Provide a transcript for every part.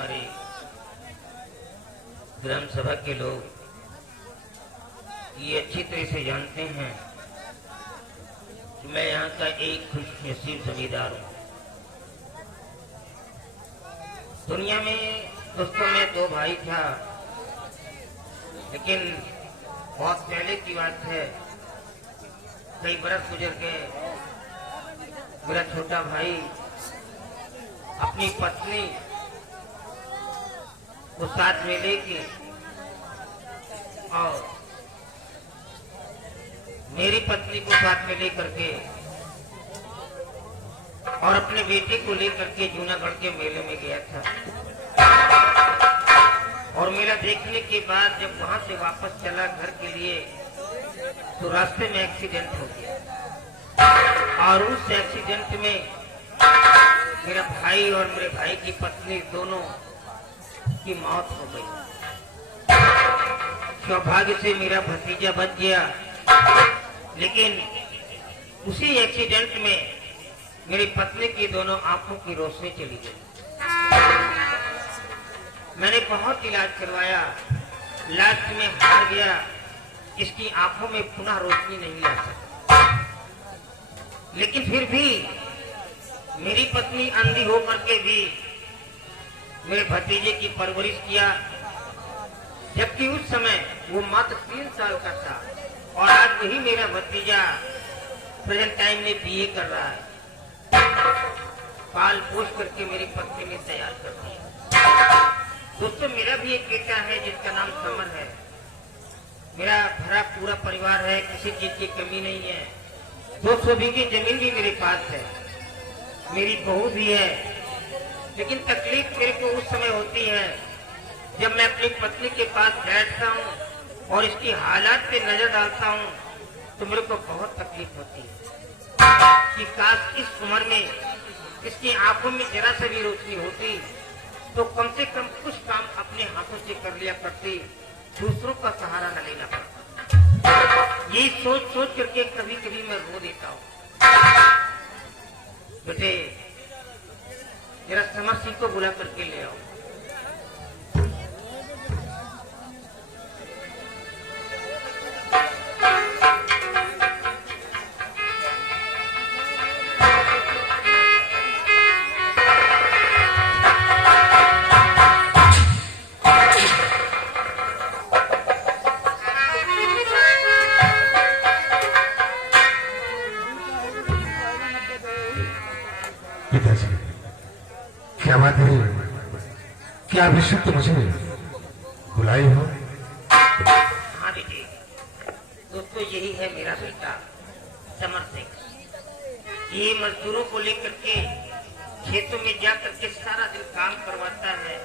हमारे ग्राम सभा के लोग ये अच्छी तरह से जानते हैं कि मैं यहाँ का एक खुशनसीब जमींदार हूँ। दुनिया में दोस्तों में दो भाई था, लेकिन बहुत पहले की बात है, कई बरस गुजर गए। मेरा छोटा भाई अपनी पत्नी को साथ में लेके और मेरी पत्नी को साथ में लेकर के और अपने बेटे को लेकर के जूनागढ़ के मेले में गया था। और मेला देखने के बाद जब वहां से वापस चला घर के लिए तो रास्ते में एक्सीडेंट हो गया और उस एक्सीडेंट में मेरा भाई और मेरे भाई की पत्नी दोनों की मौत हो गई। सौभाग्य से मेरा भतीजा बच गया, लेकिन उसी एक्सीडेंट में मेरी पत्नी की दोनों आंखों की रोशनी चली गई। मैंने बहुत इलाज करवाया, लास्ट में हार गया। इसकी आंखों में पुनः रोशनी नहीं ला सकता, लेकिन फिर भी मेरी पत्नी अंधी होकर के भी मेरे भतीजे की परवरिश किया, जबकि उस समय वो मात्र 3 साल का था। और आज वही मेरा भतीजा प्रेजेंट टाइम में बीए कर रहा है, पाल पोष करके मेरी पत्नी में तैयार कर रहा है। दोस्तों, मेरा भी एक बेटा है जिसका नाम समर है। मेरा भरा पूरा परिवार है, किसी चीज की कमी नहीं है। 200 बीघे जमीन भी मेरे पास है, मेरी बहू भी है। लेकिन तकलीफ मेरे को उस समय होती है जब मैं अपनी पत्नी के पास बैठता हूँ और इसकी हालात पे नजर डालता हूँ, तो मेरे को बहुत तकलीफ होती है कि काश इस उम्र में इसकी आंखों में जरा सा भी रोशनी होती तो कम से कम कुछ काम अपने हाथों से कर लिया करती, दूसरों का सहारा न लेना पड़ता। ये सोच सोच करके कभी कभी मैं रो देता हूँ। बेटे, जरा समर सिंह को बुला करके ले आओ। पिताजी, क्या बात है? क्या अभिषेक तो मुझे बुलाई हो? हाँ बेटे, दोस्तों यही है मेरा बेटा समर सिंह। ये मजदूरों को लेकर के खेतों में जाकर के सारा दिन काम करवाता है।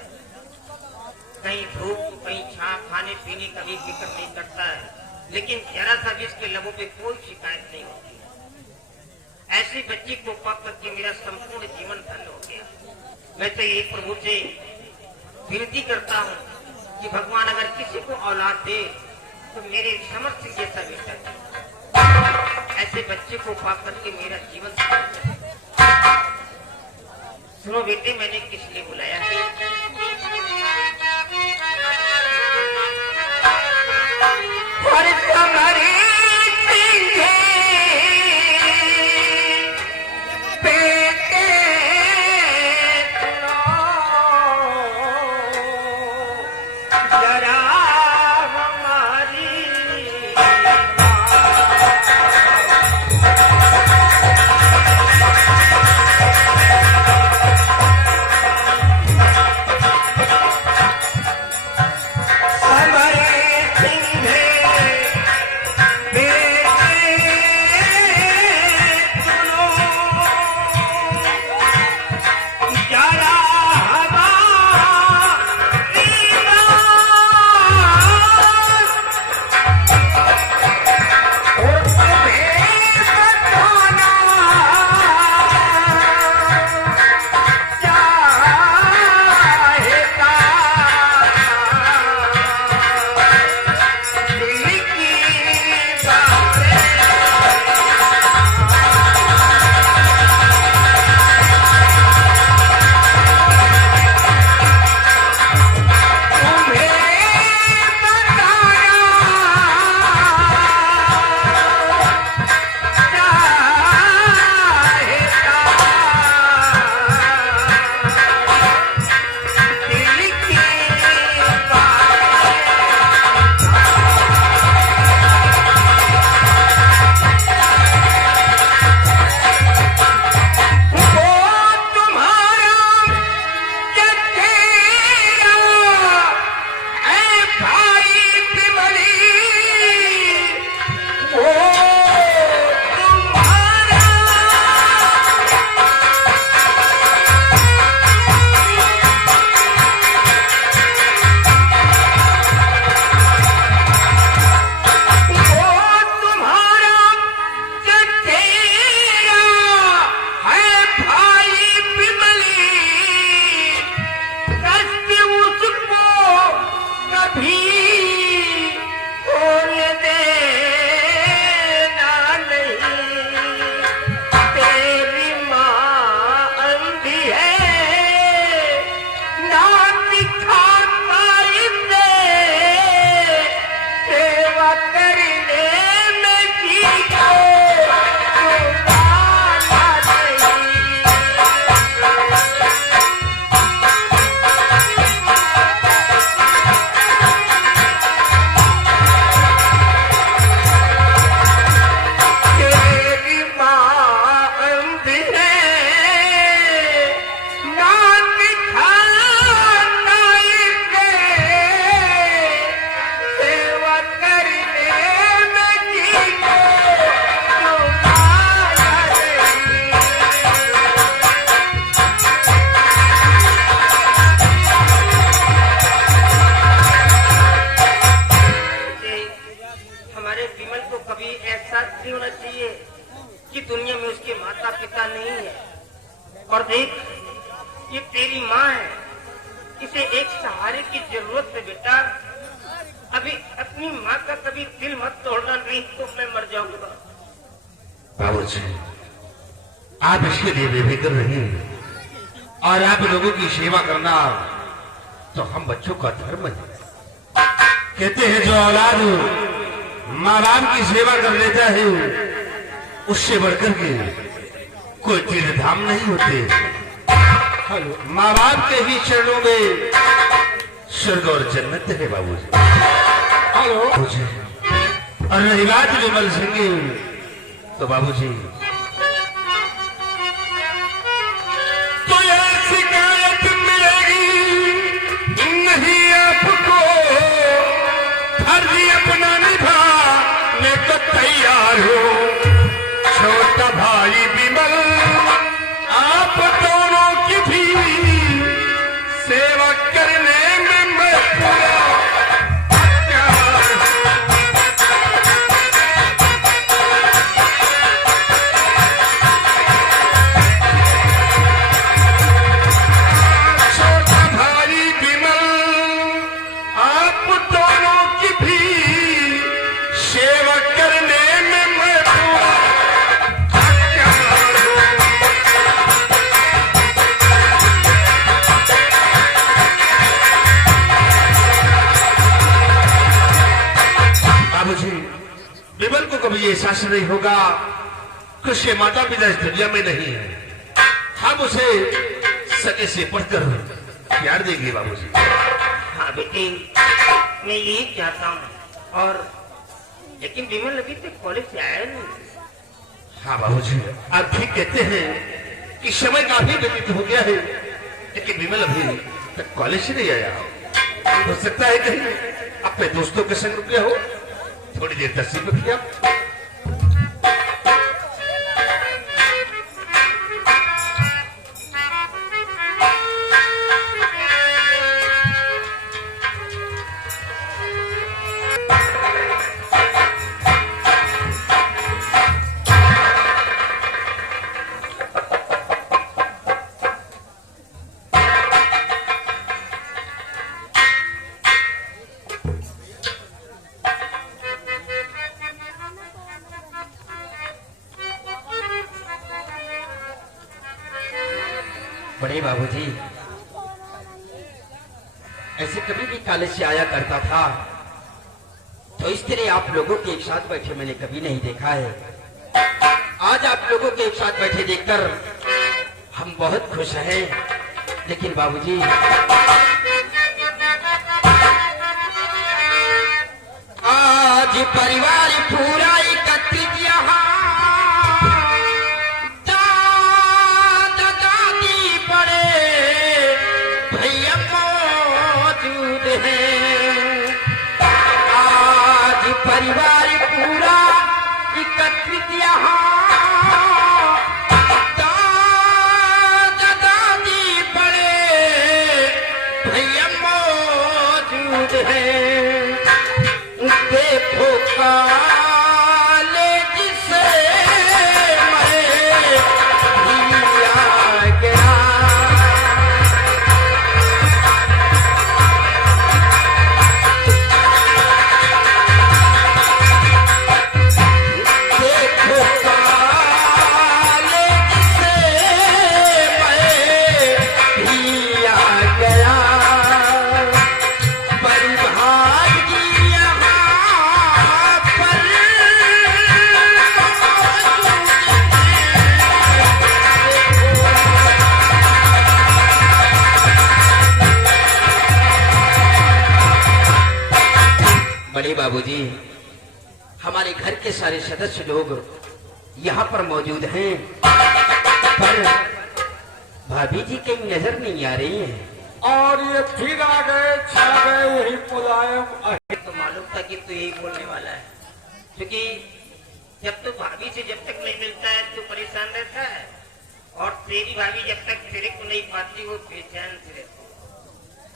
कहीं धूप कहीं छां, खाने पीने का भी फिक्र नहीं करता है, लेकिन जरा सा भी इसके लबों पे कोई शिकायत नहीं होती। ऐसे बच्चे को पा करके मेरा संपूर्ण जीवन धन्य हो गया। मैं तो यही प्रभु से विनती करता हूँ कि भगवान अगर किसी को औलाद दे तो मेरे समर सिंह जैसा बेटा दे। ऐसे बच्चे को पा करके मेरा जीवन धन्य हो गया। सुनो बेटे, मैंने किस लिए बुलाया है? इसे एक सहारे की जरूरत है बेटा। अभी अपनी माँ का कभी दिल मत तोड़ना, नहीं तो मैं मर जाऊंगा। बाबूजी, आप इसके लिए बेफिक्र नहीं, और आप लोगों की सेवा करना तो हम बच्चों का धर्म है। कहते हैं जो औलाद माँ बाप की सेवा कर लेता है उससे बढ़कर के कोई तीर्थ धाम नहीं होते। माँ बाप के ही चरणों में स्वर्ग और जन्नत है बाबूजी। बाबूजी, और रही बात विमल सिंह की, तो बाबूजी तो यह शिकायत मिलेगी नहीं आपको, फर्जी अपना निभाने को तैयार हो। छोटा भाई विमल आप दोनों की भी सेवा करने में मैं पूरा तैयार हूं। छोटा भाई विमल आप दोनों की भी सेवा करने में मैं पूरा तैयार हूं। बाबूजी, विमल को कभी एहसास नहीं होगा कि उसके माता पिता इस दुनिया में नहीं है। हम उसे सके से पढ़कर प्यार देंगे बाबूजी। हाँ बेटी, मैं यही चाहता हूँ। और लेकिन विमल अभी तक कॉलेज से आया नहीं। हाँ बाबूजी, आप ठीक कहते हैं कि समय काफी व्यतीत हो गया है, लेकिन विमल अभी तक कॉलेज से नहीं आया। हो सकता है कहीं अपने दोस्तों के संग रुक गया हो। थोड़ी देर तस्वीर रखिए आप। बड़े बाबूजी, ऐसे कभी भी कॉलेज से आया करता था तो इस तरह आप लोगों के एक साथ बैठे मैंने कभी नहीं देखा है। आज आप लोगों के एक साथ बैठे देखकर हम बहुत खुश हैं। लेकिन बाबूजी, आज परिवार पूरा एकत्रित यहाँ परिवार पूरा एकत्रित यहाँ दादा दादी बड़े भैया मौजूद हैं। देखो कॉलेज से मैं भी आ गया। बड़े बाबूजी, हमारे घर के सारे सदस्य लोग यहाँ पर मौजूद हैं, पर भाभी जी कहीं नजर नहीं आ रही हैं। और ये फिर आ गए, छा गए वही मुलायम। तो मालूम था कि तू यही बोलने वाला है, क्योंकि जब तू भाभी से जब तक नहीं मिलता है तू परेशान रहता है, और तेरी भाभी जब तक तेरे को नहीं पाती वो बेचैन से रहती है।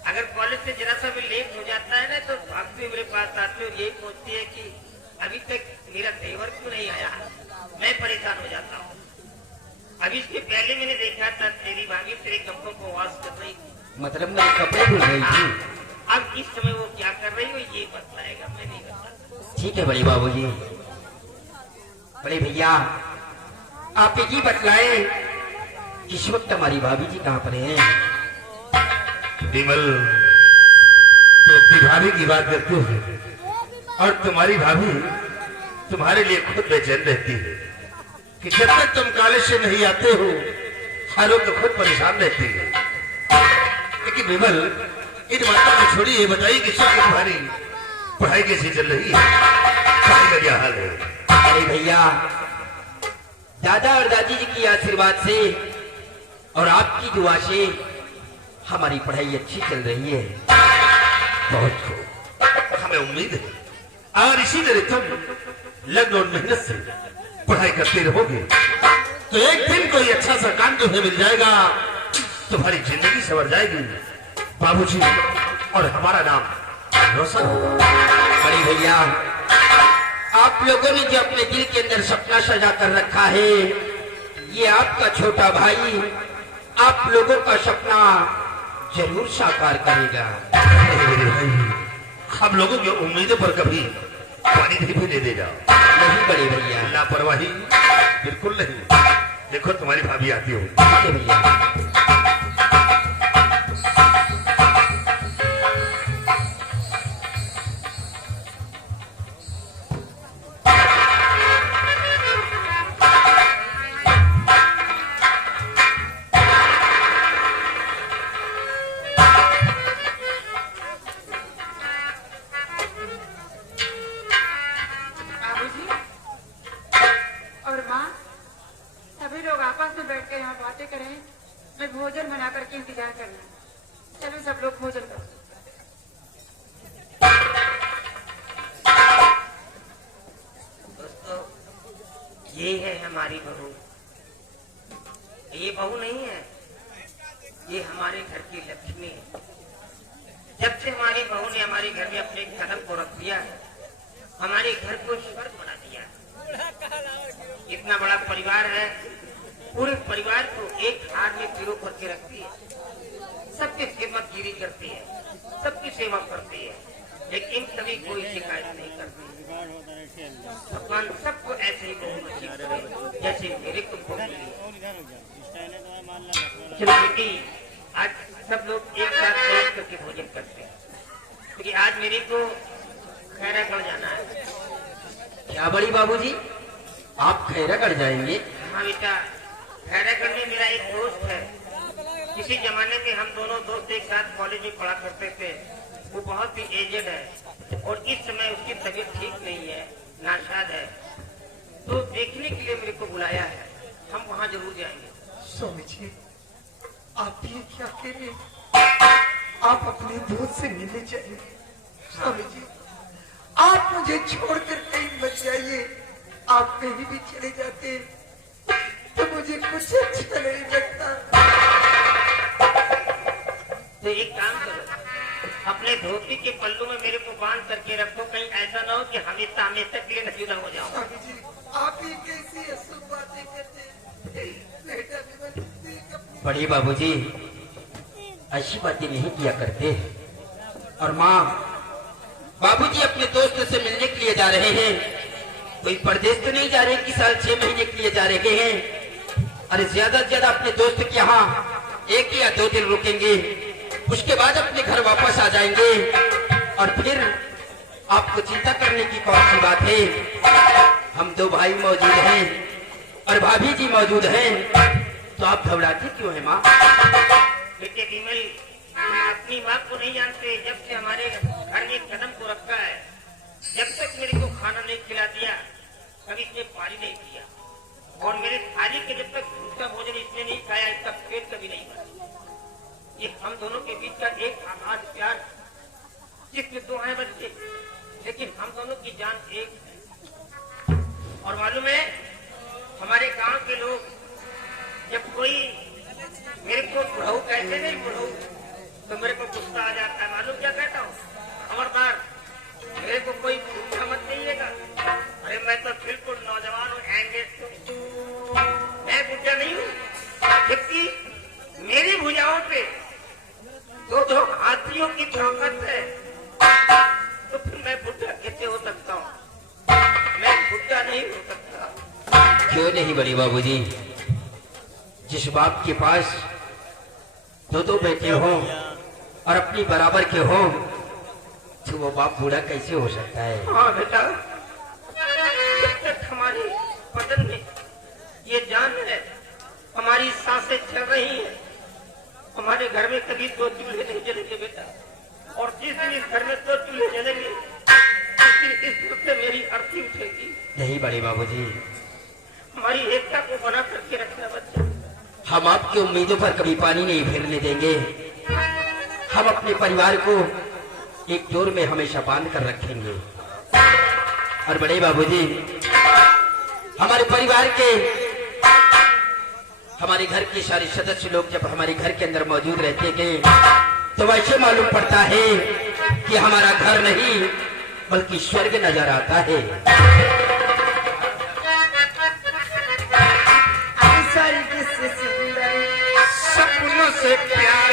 अगर कॉलेज से जरा सा भी लेट हो जाता है ना तो भागते मेरे पास आते और यही पूछती है कि अभी तक मेरा ड्राइवर क्यों नहीं आया। मैं परेशान हो जाता हूँ। अभी इसके पहले मैंने देखा था तेरी भाभी तेरे कपड़ों को वॉश कर रही थी, मतलब मेरे कपड़े धुल रही थी। अब इस समय वो क्या कर रही हो ये बताएगा, मैं नहीं बता। ठीक है बड़े बाबूजी। बड़े भैया आप एक ही बतलाए इस वक्त हमारी भाभी जी कहाँ पर हैं? विमल, तो अपनी भाभी की बात करते हो और तुम्हारी भाभी तुम्हारे लिए खुद बेचैन रहती है कि जब तक तुम कॉलेज से नहीं आते हो हर वक्त खुद परेशान रहती है। लेकिन विमल, इन बातों को छोड़िए, ये बताइए कि सब तुम्हारी पढ़ाई कैसी चल रही है, पढ़ाई का क्या हाल है? अरे भैया, दादा और दादी जी की आशीर्वाद से और आपकी दुआ से हमारी पढ़ाई अच्छी चल रही है। बहुत खूब, हमें उम्मीद है और इसी तरह तुम लगन और मेहनत से पढ़ाई करते रहोगे तो एक दिन कोई अच्छा सा काम तुम्हें मिल जाएगा, तुम्हारी जिंदगी संवर जाएगी, बाबूजी और हमारा नाम रोशन होगा। बड़े भैया, आप लोगों ने जो अपने दिल के अंदर सपना सजा कर रखा है, ये आपका छोटा भाई आप लोगों का सपना जरूर साकार करेगा। मेरे भाई, हम लोगों की उम्मीदों पर कभी पानी नहीं भी देगा। नहीं बड़े भैया, लापरवाही बिल्कुल नहीं। देखो तुम्हारी भाभी आती हो। ठीक है भैया। बाबूजी और माँ, सभी लोग आपस में बैठ कर यहाँ बातें करें, मैं भोजन बना करके इंतजार करना। चलो सब लोग भोजन करो। दोस्तों, ये है हमारी बहू। ये बहू नहीं है, ये हमारे घर की लक्ष्मी है। जब से हमारी बहू ने हमारे घर में अपने कदम को रख दिया है, हमारे घर को स्वर्ग बना दिया है। इतना बड़ा परिवार है, पूरे परिवार को एक हार में पिरो करके रखती है, सबकी खिदमतगिरी करती है, सबकी सेवा करती है, लेकिन कभी कोई शिकायत नहीं करती। भगवान सबको ऐसे ही बहू नसीब करे जैसे मेरे को बहू मिली। चलो बेटी, आज सब लोग एक साथ बैठ करके भोजन करते हैं, क्योंकि आज मेरे को खैरागढ़ जाना है। क्या बड़ी बाबूजी, आप खैरागढ़ जाएंगे? हाँ बेटा, खैरागढ़ में मेरा एक दोस्त है। किसी जमाने में हम दोनों दोस्त एक साथ कॉलेज में पढ़ा करते थे। वो बहुत ही एजेड है और इस समय उसकी तबीयत ठीक नहीं है, नाशाद है, तो देखने के लिए मेरे को बुलाया है। हम वहाँ जरूर जाएंगे। स्वामी जी, आप ये क्या कह रहे हैं? आप अपने दोस्त से मिलने चाहिए। स्वामी जी, आप मुझे छोड़कर कहीं मत जाइए। आप कहीं भी चले जाते तो मुझे कुछ अच्छा नहीं लगता। तो एक काम करो, अपने धोती के पल्लू में मेरे को बांध करके रखो, कहीं ऐसा ना हो कि हमेशा हमेशा के लिए नहीं जुदा हो जाऊं। स्वामी जी, आप ही कैसी अशुभ बातें करते हैं। बेटा विमल, अपनी बड़े बाबूजी ऐसी बातें नहीं किया करते। और माँ, बाबूजी अपने दोस्त से मिलने के लिए जा रहे हैं। कोई परदेश तो नहीं जा रहे कि साल 6 महीने के लिए जा रहे हैं। अरे ज्यादा से ज्यादा अपने दोस्त के यहाँ 1 या 2 दिन रुकेंगे, उसके बाद अपने घर वापस आ जाएंगे। और फिर आपको चिंता करने की कौन सी बात है? हम 2 भाई मौजूद हैं और भाभी जी मौजूद हैं, तो आप घबराती क्यों है माँ? बेटे विमल, अपनी माँ को नहीं जानते। जब से हमारे घर में कदम को रखा है, जब तक मेरे को खाना नहीं खिला दिया, कभी इसने पानी नहीं पिया, और मेरे थाली के जब तक दूसरा भोजन इसने नहीं खाया, इसका पेट कभी नहीं भरा। ये हम दोनों के बीच का एक आगाज प्यार, जिसमें 2 हैं बच्चे, लेकिन हम दोनों की जान एक है। और मालूम है, हमारे गांव के लोग जब कोई मेरे को बुढ़ऊ कहते नहीं, बुढ़ऊ, तो मेरे को गुस्सा आ जाता है। मालूम क्या कहता हूँ? खबरदार, मेरे को कोई बुढ़ा मत कहिएगा। अरे मैं तो बिल्कुल नौजवान हूँ, एंगेज हूँ, मैं बुढ़ा नहीं हूँ, जबकि मेरी भुजाओं पे की ताकत है तो फिर मैं बुढ़ा कैसे हो सकता हूँ? मैं बुढ़ा नहीं हो सकता। क्यों नहीं बड़े बाबूजी? जिस बाप के पास दो बेटे हो और अपनी बराबर के हो, तो वो बाप बूढ़ा कैसे हो सकता है? हाँ बेटा, जब तक हमारे बदन में ये जान है, हमारी सांसें चल रही हैं, हमारे घर में कभी 2 चूल्हे नहीं जलेंगे बेटा। और जिस दिन इस घर में 2 चूल्हे जलेंगे, उस दिन इस घर से मेरी अर्थी उठेगी। नहीं बड़े बाबूजी, हमारी एकता को बना करके रखना बच्चा। हम आपकी उम्मीदों पर कभी पानी नहीं फेरने देंगे। हम अपने परिवार को एक डोर में हमेशा बांध कर रखेंगे। और बड़े बाबूजी, हमारे परिवार के, हमारे घर के सारे सदस्य लोग जब हमारे घर के अंदर मौजूद रहते थे, तो वैसे मालूम पड़ता है कि हमारा घर नहीं बल्कि स्वर्ग नजर आता है। सारी किस्से सुंदर सपनों से प्यार